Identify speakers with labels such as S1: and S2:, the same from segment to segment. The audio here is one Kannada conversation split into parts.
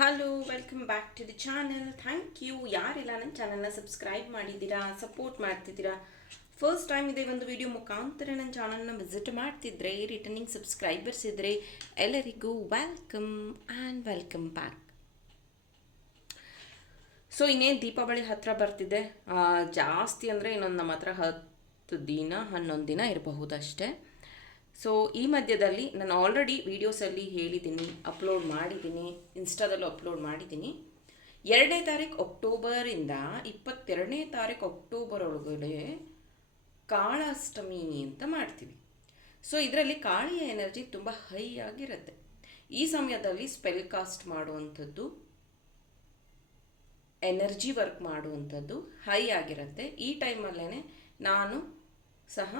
S1: Hello welcome back to the channel thank you ಯಾರೆಲ್ಲ? ನನ್ನ ಚಾನಲ್ನ ಸಬ್ಸ್ಕ್ರೈಬ್ ಮಾಡಿದ್ದೀರಾ? ಸಪೋರ್ಟ್ ಮಾಡ್ತಿದ್ದೀರಾ? ಫಸ್ಟ್ ಟೈಮ್ ಇದೆ ಒಂದು ವಿಡಿಯೋ ಮುಖಾಂತರ ನನ್ನ ಚಾನಲ್ನ ವಿಸಿಟ್ ಮಾಡ್ತಿದ್ರೆ ರಿಟರ್ನಿಂಗ್ ಸಬ್ಸ್ಕ್ರೈಬರ್ಸ್ ಇದ್ದರೆ ಎಲ್ಲರಿಗೂ welcome and welcome back so ಇನ್ನೇನು ದೀಪಾವಳಿ ಹತ್ತಿರ ಬರ್ತಿದೆ. ಜಾಸ್ತಿ ಅಂದರೆ ಇನ್ನೊಂದು ನಮ್ಮ ಹತ್ರ ಹತ್ತು ದಿನ, ಹನ್ನೊಂದು ದಿನ ಇರಬಹುದು ಅಷ್ಟೇ ಸೊ ಈ ಮಧ್ಯದಲ್ಲಿ ನಾನು ಆಲ್ರೆಡಿ ವೀಡಿಯೋಸಲ್ಲಿ ಹೇಳಿದ್ದೀನಿ ಅಪ್ಲೋಡ್ ಮಾಡಿದ್ದೀನಿ ಇನ್ಸ್ಟಾದಲ್ಲೂ ಅಪ್ಲೋಡ್ ಮಾಡಿದ್ದೀನಿ. ಎರಡನೇ ತಾರೀಕು ಅಕ್ಟೋಬರಿಂದ ಇಪ್ಪತ್ತೆರಡನೇ ತಾರೀಕು ಅಕ್ಟೋಬರ್ ಒಳಗಡೆ ಕಾಳಾಷ್ಟಮಿ ಅಂತ ಮಾಡ್ತೀವಿ. ಸೊ ಇದರಲ್ಲಿ ಕಾಳಿಯ ಎನರ್ಜಿ ತುಂಬ ಹೈ ಆಗಿರುತ್ತೆ. ಈ ಸಮಯದಲ್ಲಿ ಸ್ಪೆಲ್ ಕಾಸ್ಟ್ ಮಾಡುವಂಥದ್ದು ಎನರ್ಜಿ ವರ್ಕ್ ಮಾಡುವಂಥದ್ದು ಹೈ ಆಗಿರುತ್ತೆ. ಈ ಟೈಮಲ್ಲೇ ನಾನು ಸಹ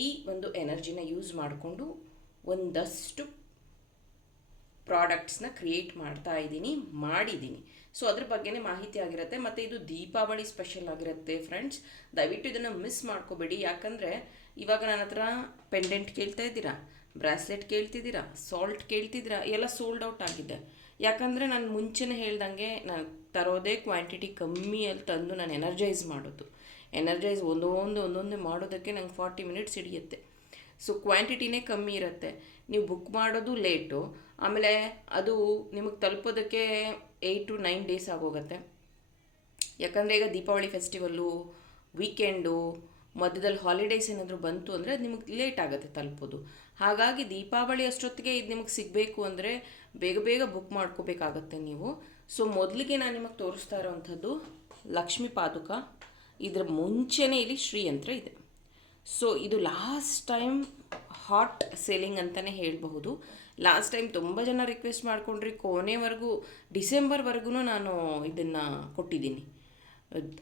S1: ಈ ಒಂದು ಎನರ್ಜಿನ ಯೂಸ್ ಮಾಡಿಕೊಂಡು ಒಂದಷ್ಟು ಪ್ರಾಡಕ್ಟ್ಸ್ನ ಕ್ರಿಯೇಟ್ ಮಾಡ್ತಾ ಇದ್ದೀನಿ, ಮಾಡಿದ್ದೀನಿ. ಸೊ ಅದ್ರ ಬಗ್ಗೆನೇ ಮಾಹಿತಿ ಆಗಿರುತ್ತೆ, ಮತ್ತು ಇದು ದೀಪಾವಳಿ ಸ್ಪೆಷಲ್ ಆಗಿರುತ್ತೆ ಫ್ರೆಂಡ್ಸ್ ದಯವಿಟ್ಟು ಇದನ್ನು ಮಿಸ್ ಮಾಡ್ಕೋಬೇಡಿ. ಯಾಕಂದರೆ ಇವಾಗ ನನ್ನ ಹತ್ರ ಪೆಂಡೆಂಟ್ ಕೇಳ್ತಾ ಇದ್ದೀರಾ? ಬ್ರಾಸ್ಲೆಟ್ ಕೇಳ್ತಿದ್ದೀರಾ? ಸಾಲ್ಟ್ ಕೇಳ್ತಿದ್ದೀರಾ? ಎಲ್ಲ ಸೋಲ್ಡ್ ಔಟ್ ಆಗಿದೆ. ಯಾಕಂದರೆ ನಾನು ಮುಂಚೆನೇ ಹೇಳ್ದಂಗೆ ನಾನು ತರೋದೇ ಕ್ವಾಂಟಿಟಿ ಕಮ್ಮಿಯಲ್ಲಿ ತಂದು ನಾನು ಎನರ್ಜೈಸ್ ಮಾಡೋದು. ಎನರ್ಜೈಸ್ ಒಂದೊಂದು ಒಂದೊಂದು ಮಾಡೋದಕ್ಕೆ ನಂಗೆ ಫಾರ್ಟಿ ಮಿನಿಟ್ಸ್ ಹಿಡಿಯುತ್ತೆ. ಸೊ ಕ್ವಾಂಟಿಟಿನೇ ಕಮ್ಮಿ ಇರುತ್ತೆ. ನೀವು ಬುಕ್ ಮಾಡೋದು ಲೇಟು ಆಮೇಲೆ ಅದು ನಿಮಗೆ ತಲುಪೋದಕ್ಕೆ ಏಯ್ಟ್ ಟು ನೈನ್ ಡೇಸ್ ಆಗೋಗುತ್ತೆ. ಯಾಕಂದರೆ ಈಗ ದೀಪಾವಳಿ ಫೆಸ್ಟಿವಲ್ಲು ವೀಕೆಂಡು ಮಧ್ಯದಲ್ಲಿ ಹಾಲಿಡೇಸ್ ಏನಾದರೂ ಬಂತು ಅಂದರೆ ಅದು ನಿಮಗೆ ಲೇಟ್ ಆಗುತ್ತೆ ತಲುಪೋದು. ಹಾಗಾಗಿ ದೀಪಾವಳಿ ಅಷ್ಟೊತ್ತಿಗೆ ಇದು ನಿಮಗೆ ಸಿಗಬೇಕು ಅಂದರೆ ಬೇಗ ಬೇಗ ಬುಕ್ ಮಾಡ್ಕೋಬೇಕಾಗತ್ತೆ ನೀವು. ಸೊ ಮೊದಲಿಗೆ ನಾನು ನಿಮಗೆ ತೋರಿಸ್ತಾ ಇರೋವಂಥದ್ದು ಲಕ್ಷ್ಮೀ ಪಾದುಕ. ಇದರ ಮುಂಚೆನೇ ಇಲ್ಲಿ ಶ್ರೀಯಂತ್ರ ಇದೆ. ಸೊ ಇದು ಲಾಸ್ಟ್ ಟೈಮ್ ಹಾಟ್ ಸೇಲಿಂಗ್ ಅಂತಲೇ ಹೇಳಬಹುದು. ಲಾಸ್ಟ್ ಟೈಮ್ ತುಂಬ ಜನ ರಿಕ್ವೆಸ್ಟ್ ಮಾಡ್ಕೊಂಡ್ರಿ, ಕೊನೆವರೆಗೂ ಡಿಸೆಂಬರ್ವರೆಗೂ ನಾನು ಇದನ್ನು ಕೊಟ್ಟಿದ್ದೀನಿ.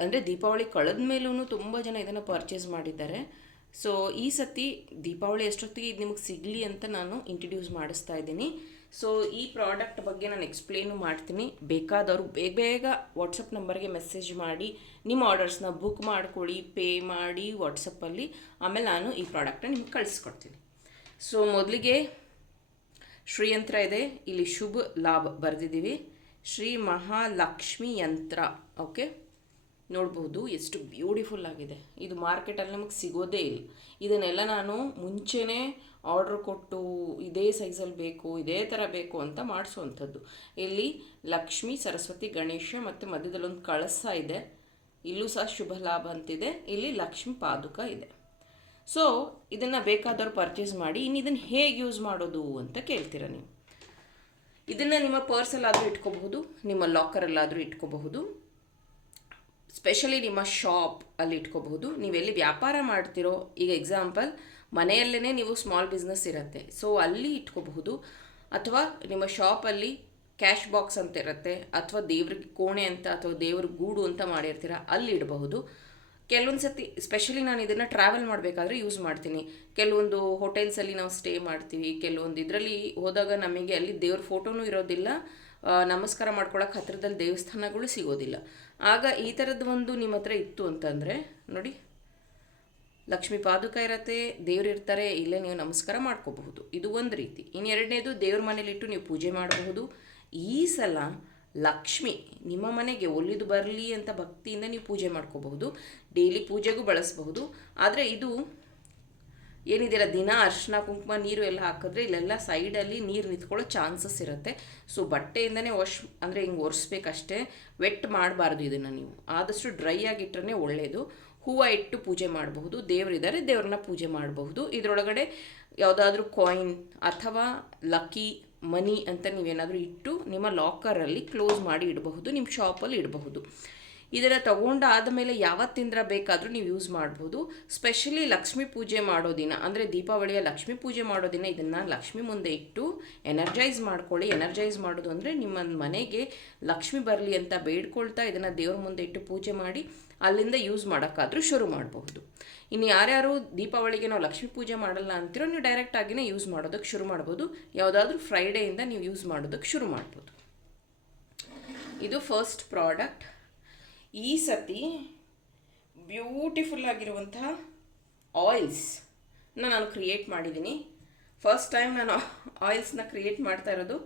S1: ಅಂದರೆ ದೀಪಾವಳಿ ಕಳೆದ ಮೇಲೂ ತುಂಬ ಜನ ಇದನ್ನು ಪರ್ಚೇಸ್ ಮಾಡಿದ್ದಾರೆ. ಸೊ ಈ ಸತಿ ದೀಪಾವಳಿ ಎಷ್ಟೊತ್ತಿಗೆ ಇದು ನಿಮಗೆ ಸಿಗಲಿ ಅಂತ ನಾನು ಇಂಟ್ರಡ್ಯೂಸ್ ಮಾಡಿಸ್ತಾ ಇದ್ದೀನಿ. ಸೊ ಈ ಪ್ರಾಡಕ್ಟ್ ಬಗ್ಗೆ ನಾನು ಎಕ್ಸ್ಪ್ಲೇನು ಮಾಡ್ತೀನಿ. ಬೇಕಾದವರು ಬೇಗ ಬೇಗ ವಾಟ್ಸಪ್ ನಂಬರ್ಗೆ ಮೆಸೇಜ್ ಮಾಡಿ, ನಿಮ್ಮ ಆರ್ಡರ್ಸ್ನ ಬುಕ್ ಮಾಡ್ಕೊಳ್ಳಿ ಪೇ ಮಾಡಿ ವಾಟ್ಸಪ್ಪಲ್ಲಿ ಆಮೇಲೆ ನಾನು ಈ ಪ್ರಾಡಕ್ಟ್ನ ನಿಮ್ಗೆ ಕಳಿಸ್ಕೊಡ್ತೀನಿ. ಸೊ ಮೊದಲಿಗೆ ಶ್ರೀಯಂತ್ರ ಇದೆ. ಇಲ್ಲಿ ಶುಭ ಲಾಭ ಬರೆದಿದ್ದೀವಿ. ಶ್ರೀ ಮಹಾಲಕ್ಷ್ಮಿ ಯಂತ್ರ ಓಕೆ ನೋಡ್ಬೋದು ಎಷ್ಟು ಬ್ಯೂಟಿಫುಲ್ ಆಗಿದೆ. ಇದು ಮಾರ್ಕೆಟಲ್ಲಿ ನಮಗೆ ಸಿಗೋದೇ ಇಲ್ಲ. ಇದನ್ನೆಲ್ಲ ನಾನು ಮುಂಚೆನೇ ಆರ್ಡ್ರ್ ಕೊಟ್ಟು ಇದೇ ಸೈಜಲ್ಲಿ ಬೇಕು, ಇದೇ ಥರ ಬೇಕು ಅಂತ ಮಾಡಿಸುವಂಥದ್ದು ಇಲ್ಲಿ ಲಕ್ಷ್ಮಿ, ಸರಸ್ವತಿ, ಗಣೇಶ ಮತ್ತು ಮಧ್ಯದಲ್ಲಿ ಒಂದು ಕಳಸ ಇದೆ. ಇಲ್ಲೂ ಸಹ ಶುಭ ಲಾಭ ಅಂತಿದೆ. ಇಲ್ಲಿ ಲಕ್ಷ್ಮಿ ಪಾದುಕ ಇದೆ. ಸೊ ಇದನ್ನು ಬೇಕಾದವ್ರು ಪರ್ಚೇಸ್ ಮಾಡಿ ಇನ್ನು ಇದನ್ನು ಹೇಗೆ ಯೂಸ್ ಮಾಡೋದು ಅಂತ ಕೇಳ್ತೀರ ನೀವು. ಇದನ್ನು ನಿಮ್ಮ ಪರ್ಸಲ್ಲಾದರೂ ಇಟ್ಕೋಬಹುದು, ನಿಮ್ಮ ಲಾಕರಲ್ಲಾದರೂ ಇಟ್ಕೋಬಹುದು. ಸ್ಪೆಷಲಿ ನಿಮ್ಮ ಶಾಪ್ ಅಲ್ಲಿ ಇಟ್ಕೋಬಹುದು. ನೀವೆಲ್ಲಿ ವ್ಯಾಪಾರ ಮಾಡ್ತಿರೋ, ಈಗ ಎಕ್ಸಾಂಪಲ್ ಮನೆಯಲ್ಲೇ ನೀವು ಸ್ಮಾಲ್ ಬಿಸ್ನೆಸ್ ಇರುತ್ತೆ. ಸೊ ಅಲ್ಲಿ ಇಟ್ಕೋಬಹುದು. ಅಥವಾ ನಿಮ್ಮ ಶಾಪಲ್ಲಿ ಕ್ಯಾಶ್ ಬಾಕ್ಸ್ ಅಂತ ಇರುತ್ತೆ, ಅಥವಾ ದೇವ್ರಿಗೆ ಕೋಣೆ ಅಂತ, ಅಥವಾ ದೇವ್ರ ಗೂಡು ಅಂತ ಮಾಡಿರ್ತೀರ, ಅಲ್ಲಿ ಇಡಬಹುದು. ಕೆಲವೊಂದು ಸತಿ ಸ್ಪೆಷಲಿ ನಾನು ಇದನ್ನು ಟ್ರಾವೆಲ್ ಮಾಡಬೇಕಾದ್ರೆ ಯೂಸ್ ಮಾಡ್ತೀನಿ. ಕೆಲವೊಂದು ಹೋಟೆಲ್ಸಲ್ಲಿ ನಾವು ಸ್ಟೇ ಮಾಡ್ತೀವಿ, ಕೆಲವೊಂದು ಇದರಲ್ಲಿ ಹೋದಾಗ ನಮಗೆ ಅಲ್ಲಿ ದೇವ್ರ ಫೋಟೋನೂ ಇರೋದಿಲ್ಲ ನಮಸ್ಕಾರ ಮಾಡ್ಕೊಳಕ್ಕೆ ಹತ್ತಿರದಲ್ಲಿ ದೇವಸ್ಥಾನಗಳು ಸಿಗೋದಿಲ್ಲ. ಆಗ ಈ ಥರದ್ದು ಒಂದು ನಿಮ್ಮ ಹತ್ರ ಇತ್ತು ಅಂತಂದರೆ, ನೋಡಿ, ಲಕ್ಷ್ಮೀ ಪಾದುಕ ಇರತ್ತೆ ದೇವ್ರು ಇರ್ತಾರೆ, ಇಲ್ಲೇ ನೀವು ನಮಸ್ಕಾರ ಮಾಡ್ಕೋಬಹುದು. ಇದು ಒಂದು ರೀತಿ. ಇನ್ನು ಎರಡನೇದು, ದೇವ್ರ ಮನೇಲಿಟ್ಟು ನೀವು ಪೂಜೆ ಮಾಡಬಹುದು. ಈ ಸಲ ಲಕ್ಷ್ಮಿ ನಿಮ್ಮ ಮನೆಗೆ ಒಲಿದು ಬರಲಿ ಅಂತ ಭಕ್ತಿಯಿಂದ ನೀವು ಪೂಜೆ ಮಾಡ್ಕೋಬಹುದು. ಡೈಲಿ ಪೂಜೆಗೂ ಬಳಸಬಹುದು. ಆದರೆ ಇದು ಏನಿದೆಯಲ್ಲ, ದಿನ ಅರ್ಶಿನ ಕುಂಕುಮ, ನೀರು ಎಲ್ಲ ಹಾಕಿದ್ರೆ ಇಲ್ಲೆಲ್ಲ ಸೈಡಲ್ಲಿ ನೀರು ನಿಂತ್ಕೊಳ್ಳೋ ಚಾನ್ಸಸ್ ಇರುತ್ತೆ. ಸೊ ಬಟ್ಟೆಯಿಂದನೇ ವಾಶ್ ಅಂದರೆ ಹಿಂಗೆ ಒರೆಸ್ಬೇಕಷ್ಟೇ. ವೆಟ್ ಮಾಡಬಾರ್ದು ಇದನ್ನು ನೀವು. ಆದಷ್ಟು ಡ್ರೈ ಆಗಿಟ್ರೆ ಒಳ್ಳೆಯದು ಹೂವು ಇಟ್ಟು ಪೂಜೆ ಮಾಡಬಹುದು. ದೇವರಿದ್ದಾರೆ ದೇವ್ರನ್ನ ಪೂಜೆ ಮಾಡಬಹುದು. ಇದರೊಳಗಡೆ ಯಾವುದಾದ್ರೂ ಕಾಯಿನ್ ಅಥವಾ ಲಕ್ಕಿ ಮನಿ ಅಂತ ನೀವೇನಾದರೂ ಇಟ್ಟು ನಿಮ್ಮ ಲಾಕರಲ್ಲಿ ಕ್ಲೋಸ್ ಮಾಡಿ ಇಡಬಹುದು. ನಿಮ್ಮ ಶಾಪಲ್ಲಿ ಇಡಬಹುದು. ಇದನ್ನು ಆದಮೇಲೆ ಮೇಲೆ ಯಾವತ್ತಿಂದ್ರ ಬೇಕಾದರೂ ನೀವು ಯೂಸ್ ಮಾಡ್ಬೋದು. ಸ್ಪೆಷಲಿ ಲಕ್ಷ್ಮೀ ಪೂಜೆ ಮಾಡೋ ದಿನ, ಅಂದರೆ ದೀಪಾವಳಿಯ ಲಕ್ಷ್ಮೀ ಪೂಜೆ ಮಾಡೋ ದಿನ, ಇದನ್ನು ಲಕ್ಷ್ಮಿ ಮುಂದೆ ಇಟ್ಟು ಎನರ್ಜೈಸ್ ಮಾಡ್ಕೊಳ್ಳಿ. ಎನರ್ಜೈಸ್ ಮಾಡೋದು ಅಂದರೆ ನಿಮ್ಮ ಮನೆಗೆ ಲಕ್ಷ್ಮಿ ಬರಲಿ ಅಂತ ಬೇಡ್ಕೊಳ್ತಾ ಇದನ್ನು ದೇವ್ರ ಮುಂದೆ ಇಟ್ಟು ಪೂಜೆ ಮಾಡಿ ಅಲ್ಲಿಂದ ಯೂಸ್ ಮಾಡೋಕ್ಕಾದರೂ ಶುರು ಮಾಡಬಹುದು. ಇನ್ನು ಯಾರ್ಯಾರು ದೀಪಾವಳಿಗೆ ನಾವು ಲಕ್ಷ್ಮೀ ಪೂಜೆ ಮಾಡಲ್ಲ ಅಂತಿರೋ, ನೀವು ಡೈರೆಕ್ಟ್ ಆಗಿನೇ ಯೂಸ್ ಮಾಡೋದಕ್ಕೆ ಶುರು ಮಾಡ್ಬೋದು. ಯಾವುದಾದ್ರೂ ಫ್ರೈಡೆಯಿಂದ ನೀವು ಯೂಸ್ ಮಾಡೋದಕ್ಕೆ ಶುರು ಮಾಡ್ಬೋದು. ಇದು ಫಸ್ಟ್ ಪ್ರಾಡಕ್ಟ್ ಈ ಸತಿ ಬ್ಯೂಟಿಫುಲ್ ಆಗಿರುವಂತಹ ಆಯಿಲ್ಸ್ನ ನಾನು ಕ್ರಿಯೇಟ್ ಮಾಡಿದ್ದೀನಿ. ಫಸ್ಟ್ ಟೈಮ್ ನಾನು ಆಯಿಲ್ಸ್ನ ಕ್ರಿಯೇಟ್ ಮಾಡ್ತಾ ಇರೋದು.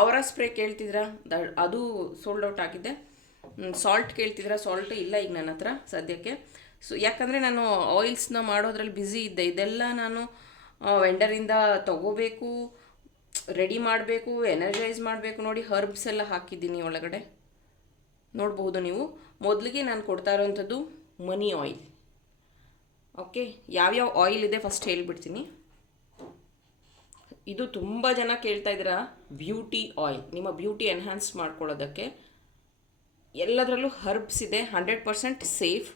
S1: ಅವರ ಸ್ಪ್ರೇ ಕೇಳ್ತಿದ್ರ? ಅದು ಸೋಲ್ಡ್ ಔಟ್ ಆಗಿದೆ. ಸಾಲ್ಟ್ ಕೇಳ್ತಿದ್ರ? ಸಾಲ್ಟ್ ಇಲ್ಲ ಈಗ ನನ್ನ ಹತ್ರ ಸದ್ಯಕ್ಕೆ. ಸೊ ಯಾಕಂದರೆ ನಾನು ಆಯಿಲ್ಸ್ನ ಮಾಡೋದ್ರಲ್ಲಿ ಬ್ಯುಸಿ ಇದ್ದೆ. ಇದೆಲ್ಲ ನಾನು ವೆಂಡರಿಂದ ತಗೋಬೇಕು ರೆಡಿ ಮಾಡಬೇಕು ಎನರ್ಜೈಸ್ ಮಾಡಬೇಕು ನೋಡಿ ಹರ್ಬ್ಸ್ ಎಲ್ಲ ಹಾಕಿದ್ದೀನಿ ಒಳಗಡೆ. ನೋಡ್ಬೋದು ನೀವು. ಮೊದಲಿಗೆ ನಾನು ಕೊಡ್ತಾ ಇರೋವಂಥದ್ದು ಮನಿ ಆಯಿಲ್ ಓಕೆ ಯಾವ್ಯಾವ ಆಯಿಲ್ ಇದೆ ಫಸ್ಟ್ ಹೇಳಿಬಿಡ್ತೀನಿ. ಇದು ತುಂಬ ಜನ ಕೇಳ್ತಾ ಇದ್ದೀರ ಬ್ಯೂಟಿ ಆಯಿಲ್ ನಿಮ್ಮ ಬ್ಯೂಟಿ ಎನ್ಹಾನ್ಸ್ ಮಾಡ್ಕೊಳ್ಳೋದಕ್ಕೆ. ಎಲ್ಲದರಲ್ಲೂ ಹರ್ಬ್ಸ್ ಇದೆ hundred percent safe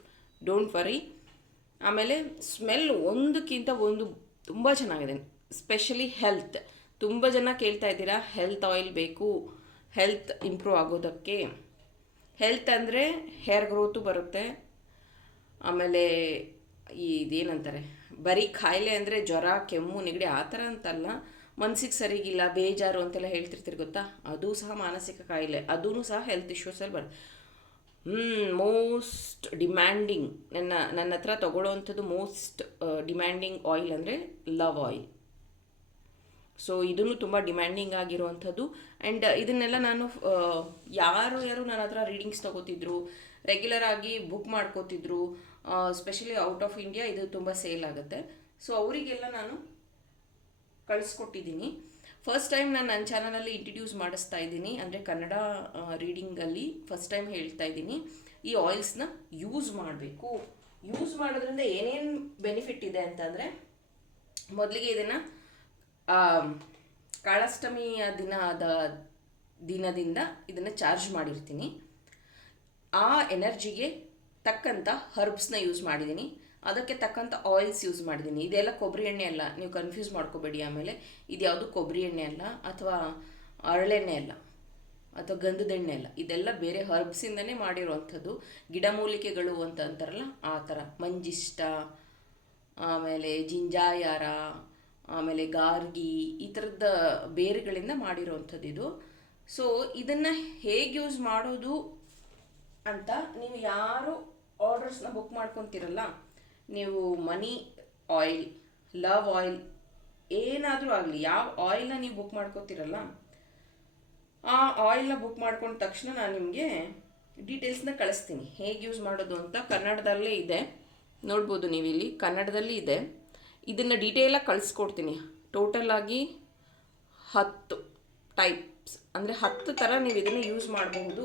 S1: don't worry ಆಮೇಲೆ ಸ್ಮೆಲ್ ಒಂದಕ್ಕಿಂತ ಒಂದು ತುಂಬ ಚೆನ್ನಾಗಿದೆ. ಸ್ಪೆಷಲಿ ಹೆಲ್ತ್ ತುಂಬ ಜನ ಕೇಳ್ತಾ ಇದ್ದೀರಾ ಹೆಲ್ತ್ ಆಯಿಲ್ ಬೇಕು. ಹೆಲ್ತ್ ಇಂಪ್ರೂವ್ ಆಗೋದಕ್ಕೆ. ಹೆಲ್ತ್ ಅಂದರೆ ಹೇರ್ ಗ್ರೋತು ಬರುತ್ತೆ. ಆಮೇಲೆ ಈ ಇದೇನಂತಾರೆ, ಬರೀ ಕಾಯಿಲೆ ಅಂದರೆ ಜ್ವರ, ಕೆಮ್ಮು, ನೆಗಡಿ ಆ ಥರ ಅಂತಲ್ಲ, ಮನ್ಸಿಗೆ ಸರಿಗಿಲ್ಲ, ಬೇಜಾರು ಅಂತೆಲ್ಲ ಹೇಳ್ತಿರ್ತೀರಿ ಗೊತ್ತಾ? ಅದು ಸಹ ಮಾನಸಿಕ ಕಾಯಿಲೆ ಅದೂ ಸಹ ಹೆಲ್ತ್ ಇಶ್ಯೂಸಲ್ಲಿ ಬರುತ್ತೆ. ಹ್ಞೂ ಮೋಸ್ಟ್ ಡಿಮ್ಯಾಂಡಿಂಗ್ ನನ್ನ ನನ್ನ ಹತ್ರ ತೊಗೊಳ್ಳೋವಂಥದ್ದು ಮೋಸ್ಟ್ ಡಿಮ್ಯಾಂಡಿಂಗ್ ಆಯಿಲ್ ಅಂದರೆ ಲವ್ ಆಯಿಲ್ ಸೊ ಇದನ್ನು ತುಂಬ ಡಿಮ್ಯಾಂಡಿಂಗ್ ಆಗಿರುವಂಥದ್ದು. ಆ್ಯಂಡ್ ಇದನ್ನೆಲ್ಲ ನಾನು ಯಾರು ಯಾರು ನನ್ನ ಹತ್ರ ರೀಡಿಂಗ್ಸ್ ತೊಗೋತಿದ್ರು ರೆಗ್ಯುಲರ್ ಆಗಿ ಬುಕ್ ಮಾಡ್ಕೋತಿದ್ರು ಸ್ಪೆಷಲಿ ಔಟ್ ಆಫ್ ಇಂಡಿಯಾ ಇದು ತುಂಬ ಸೇಲ್ ಆಗುತ್ತೆ. ಸೊ ಅವರಿಗೆಲ್ಲ ನಾನು ಕಳಿಸ್ಕೊಟ್ಟಿದ್ದೀನಿ. ಫಸ್ಟ್ ಟೈಮ್ ನಾನು ನನ್ನ ಚಾನಲಲ್ಲಿ ಇಂಟ್ರಡ್ಯೂಸ್ ಮಾಡಿಸ್ತಾ ಇದ್ದೀನಿ. ಅಂದರೆ ಕನ್ನಡ ರೀಡಿಂಗಲ್ಲಿ ಫಸ್ಟ್ ಟೈಮ್ ಹೇಳ್ತಾ ಇದ್ದೀನಿ. ಈ ಆಯಿಲ್ಸ್ನ ಯೂಸ್ ಮಾಡಬೇಕು. ಯೂಸ್ ಮಾಡೋದ್ರಿಂದ ಏನೇನು ಬೆನಿಫಿಟ್ ಇದೆ ಅಂತಂದರೆ, ಮೊದಲಿಗೆ ಇದನ್ನು ಕಾಳಾಷ್ಟಮಿಯ ದಿನದ ದಿನದಿಂದ ಇದನ್ನು ಚಾರ್ಜ್ ಮಾಡಿರ್ತೀನಿ. ಆ ಎನರ್ಜಿಗೆ ತಕ್ಕಂಥ ಹರ್ಬ್ಸ್ನ ಯೂಸ್ ಮಾಡಿದ್ದೀನಿ. ಅದಕ್ಕೆ ತಕ್ಕಂಥ ಆಯಿಲ್ಸ್ ಯೂಸ್ ಮಾಡಿದ್ದೀನಿ. ಇದೆಲ್ಲ ಕೊಬ್ಬರಿ ಎಣ್ಣೆ ಅಲ್ಲ. ನೀವು ಕನ್ಫ್ಯೂಸ್ ಮಾಡ್ಕೋಬೇಡಿ ಆಮೇಲೆ. ಇದು ಯಾವುದು ಕೊಬ್ಬರಿ ಎಣ್ಣೆ ಅಲ್ಲ ಅಥವಾ ಅರಳೆಣ್ಣೆ ಅಲ್ಲ ಅಥವಾ ಗಂಧದ ಎಣ್ಣೆ ಅಲ್ಲ. ಇದೆಲ್ಲ ಬೇರೆ ಹರ್ಬ್ಸಿಂದನೇ ಮಾಡಿರುವಂಥದ್ದು ಗಿಡಮೂಲಿಕೆಗಳು ಅಂತ ಅಂತಾರಲ್ಲ, ಆ ಥರ. ಮಂಜಿಷ್ಟ, ಆಮೇಲೆ ಜಿಂಜಾಯಾರ ಆಮೇಲೆ ಗಾರ್ಗಿ ಈ ಥರದ ಬೇರುಗಳಿಂದ ಮಾಡಿರೋವಂಥದ್ದು ಇದು. ಸೊ ಇದನ್ನು ಹೇಗೆ ಯೂಸ್ ಮಾಡೋದು ಅಂತ ನೀವು ಯಾರು ಆರ್ಡರ್ಸ್ನ ಬುಕ್ ಮಾಡ್ಕೊತೀರಲ್ಲ, ನೀವು ಮನಿ ಆಯಿಲ್ ಲವ್ ಆಯಿಲ್ ಏನಾದರೂ ಆಗಲಿ, ಯಾವ ಆಯಿಲ್ನ ನೀವು ಬುಕ್ ಮಾಡ್ಕೋತೀರಲ್ಲ, ಆ ಆಯಿಲ್ನ ಬುಕ್ ಮಾಡ್ಕೊಂಡ ತಕ್ಷಣ ನಾನು ನಿಮಗೆ ಡೀಟೇಲ್ಸ್ನ ಕಳಿಸ್ತೀನಿ. ಹೇಗೆ ಯೂಸ್ ಮಾಡೋದು ಅಂತ ಕನ್ನಡದಲ್ಲೇ ಇದೆ. ನೋಡ್ಬೋದು ನೀವು ಇಲ್ಲಿ ಕನ್ನಡದಲ್ಲಿ ಇದೆ. ಇದನ್ನು ಡೀಟೇಲಾಗಿ ಕಳಿಸ್ಕೊಡ್ತೀನಿ. ಟೋಟಲ್ ಆಗಿ ಹತ್ತು ಟೈಪ್ಸ್ ಅಂದರೆ ಹತ್ತು ಥರ ನೀವು ಇದನ್ನು ಯೂಸ್ ಮಾಡಬಹುದು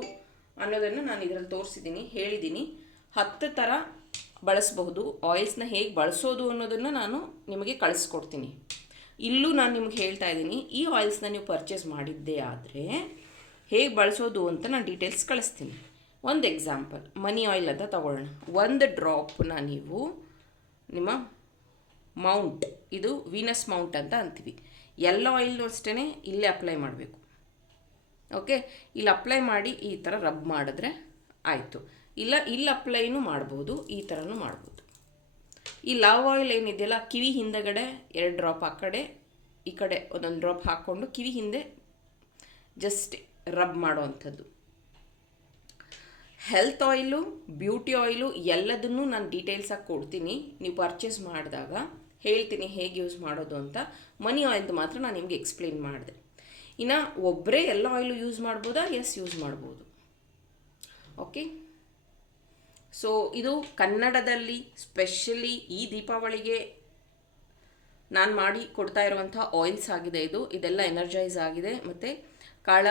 S1: ಅನ್ನೋದನ್ನು ನಾನು ಇದರಲ್ಲಿ ತೋರಿಸಿದ್ದೀನಿ ಹೇಳಿದ್ದೀನಿ ಹತ್ತು ಥರ ಬಳಸಬಹುದು ಆಯಿಲ್ಸ್ನ ಹೇಗೆ ಬಳಸೋದು ಅನ್ನೋದನ್ನು ನಾನು ನಿಮಗೆ ಕಳಿಸ್ಕೊಡ್ತೀನಿ. ಇಲ್ಲೂ ನಾನು ನಿಮ್ಗೆ ಹೇಳ್ತಾ ಇದ್ದೀನಿ ಈ ಆಯಿಲ್ಸ್ನ ನೀವು ಪರ್ಚೇಸ್ ಮಾಡಿದ್ದೇ ಆದರೆ ಹೇಗೆ ಬಳಸೋದು ಅಂತ ನಾನು ಡೀಟೇಲ್ಸ್ ಕಳಿಸ್ತೀನಿ. ಒಂದು ಎಕ್ಸಾಂಪಲ್ ಮನಿ ಆಯಿಲ್ ಅಂತ ತಗೊಳ್ಳೋಣ. ಒಂದು ಡ್ರಾಪ್ನ ನೀವು ನಿಮ್ಮ ಮೌಂಟ್ ಇದು ವೀನಸ್ ಮೌಂಟ್ ಅಂತ ಅಂತೀವಿ. ಎಲ್ಲ ಆಯಿಲ್ ಅಷ್ಟೇ ಇಲ್ಲೇ ಅಪ್ಲೈ ಮಾಡಬೇಕು. ಓಕೆ ಇಲ್ಲಿ ಅಪ್ಲೈ ಮಾಡಿ ಈ ಥರ ರಬ್ ಮಾಡಿದ್ರೆ ಆಯಿತು. ಇಲ್ಲ, ಇಲ್ಲಿ ಅಪ್ಲೈನೂ ಮಾಡ್ಬೋದು, ಈ ಥರನೂ ಮಾಡ್ಬೋದು. ಈ ಲವ್ ಆಯಿಲ್ ಏನಿದೆಯಲ್ಲ, ಕಿವಿ ಹಿಂದಗಡೆ ಎರಡು ಡ್ರಾಪ್ ಆ ಕಡೆ, ಈ ಕಡೆ ಒಂದೊಂದು ಡ್ರಾಪ್ ಹಾಕ್ಕೊಂಡು ಕಿವಿ ಹಿಂದೆ ಜಸ್ಟ್ ರಬ್ ಮಾಡುವಂಥದ್ದು. ಹೆಲ್ತ್ ಆಯಿಲು ಬ್ಯೂಟಿ ಆಯಿಲು ಎಲ್ಲದನ್ನೂ ನಾನು ಡೀಟೇಲ್ಸಾಗಿ ಕೊಡ್ತೀನಿ. ನೀವು ಪರ್ಚೇಸ್ ಮಾಡಿದಾಗ ಹೇಳ್ತೀನಿ ಹೇಗೆ ಯೂಸ್ ಮಾಡೋದು ಅಂತ ಮನಿ ಆಯಿಲ್ದು ಮಾತ್ರ ನಾನು ನಿಮಗೆ ಎಕ್ಸ್ಪ್ಲೇನ್ ಮಾಡಿದೆ. ಇನ್ನು ಒಬ್ಬರೇ ಎಲ್ಲ ಆಯಿಲು ಯೂಸ್ ಮಾಡ್ಬೋದಾ? ಎಸ್ ಯೂಸ್ ಮಾಡ್ಬೋದು. ಓಕೆ ಸೊ ಇದು ಕನ್ನಡದಲ್ಲಿ ಸ್ಪೆಷಲಿ ಈ ದೀಪಾವಳಿಗೆ ನಾನು ಮಾಡಿ ಕೊಡ್ತಾ ಇರುವಂಥ ಆಯಿಲ್ಸ್ ಆಗಿದೆ ಇದು. ಇದೆಲ್ಲ ಎನರ್ಜೈಸ್ ಆಗಿದೆ. ಮತ್ತು ಕಾಳ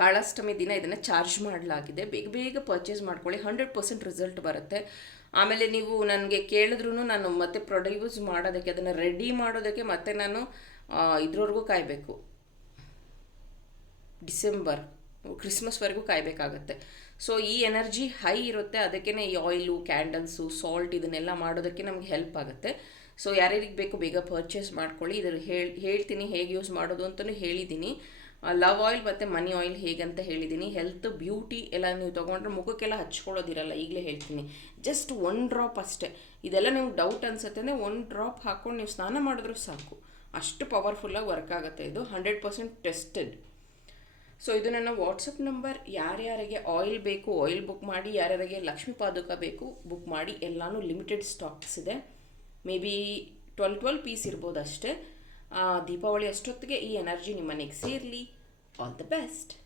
S1: ಕಾಳಾಷ್ಟಮಿ ದಿನ ಇದನ್ನು ಚಾರ್ಜ್ ಮಾಡಲಾಗಿದೆ. ಬೇಗ ಬೇಗ ಪರ್ಚೇಸ್ ಮಾಡ್ಕೊಳ್ಳಿ. ಹಂಡ್ರೆಡ್ ಪರ್ಸೆಂಟ್ ರಿಸಲ್ಟ್ ಬರುತ್ತೆ. ಆಮೇಲೆ ನೀವು ನನಗೆ ಕೇಳಿದ್ರೂ ನಾನು ಮತ್ತೆ ಪ್ರೊಡ್ಯೂಸ್ ಮಾಡೋದಕ್ಕೆ, ಅದನ್ನು ರೆಡಿ ಮಾಡೋದಕ್ಕೆ ಮತ್ತೆ ನಾನು ಇದ್ರವರೆಗೂ ಕಾಯಬೇಕು. ಡಿಸೆಂಬರ್ ಕ್ರಿಸ್ಮಸ್ವರೆಗೂ ಕಾಯಬೇಕಾಗತ್ತೆ. ಸೊ ಈ ಎನರ್ಜಿ ಹೈ ಇರುತ್ತೆ. ಅದಕ್ಕೇ ಈ ಆಯಿಲು ಕ್ಯಾಂಡಲ್ಸು ಸಾಲ್ಟ್ ಇದನ್ನೆಲ್ಲ ಮಾಡೋದಕ್ಕೆ ನಮಗೆ ಹೆಲ್ಪ್ ಆಗುತ್ತೆ. ಸೊ ಯಾರ್ಯಾರಿಗೆ ಬೇಕು ಬೇಗ ಪರ್ಚೇಸ್ ಮಾಡ್ಕೊಳ್ಳಿ. ಇದರ ಹೇಳಿ, ಹೇಳ್ತೀನಿ ಹೇಗೆ ಯೂಸ್ ಮಾಡೋದು ಅಂತಲೂ ಹೇಳಿದ್ದೀನಿ. ಲವ್ ಆಯಿಲ್ ಮತ್ತು ಮನಿ ಆಯಿಲ್ ಹೇಗಂತ ಹೇಳಿದ್ದೀನಿ ಹೆಲ್ತ್ ಬ್ಯೂಟಿ ಎಲ್ಲ ನೀವು ತೊಗೊಂಡ್ರೆ ಮುಖಕ್ಕೆಲ್ಲ ಹಚ್ಕೊಳ್ಳೋದಿರಲ್ಲ, ಈಗಲೇ ಹೇಳ್ತೀನಿ. ಜಸ್ಟ್ ಒನ್ ಡ್ರಾಪ್ ಅಷ್ಟೇ. ಇದೆಲ್ಲ ನಿಮ್ಗೆ ಡೌಟ್ ಅನ್ಸುತ್ತೆ ಅಂದರೆ ಒನ್ ಡ್ರಾಪ್ ಹಾಕ್ಕೊಂಡು ನೀವು ಸ್ನಾನ ಮಾಡಿದ್ರೂ ಸಾಕು. ಅಷ್ಟು ಪವರ್ಫುಲ್ಲಾಗಿ ವರ್ಕ್ ಆಗುತ್ತೆ ಇದು. ಹಂಡ್ರೆಡ್ ಪರ್ಸೆಂಟ್ ಟೆಸ್ಟೆಡ್ ಸೊ ಇದು ನನ್ನ ವಾಟ್ಸಪ್ ನಂಬರ್ ಯಾರ್ಯಾರಿಗೆ ಆಯಿಲ್ ಬೇಕು ಆಯಿಲ್ ಬುಕ್ ಮಾಡಿ, ಯಾರ್ಯಾರಿಗೆ ಲಕ್ಷ್ಮೀ ಪಾದುಕ ಬೇಕು ಬುಕ್ ಮಾಡಿ, ಎಲ್ಲನೂ ಲಿಮಿಟೆಡ್ ಸ್ಟಾಕ್ಸ್ ಇದೆ. Maybe twelve twelve piece ಇರ್ಬೋದು ಅಷ್ಟೇ. ದೀಪಾವಳಿ ಅಷ್ಟೊತ್ತಿಗೆ ಈ ಎನರ್ಜಿ ನಿಮ್ಮ ಸೇರಲಿ. All the best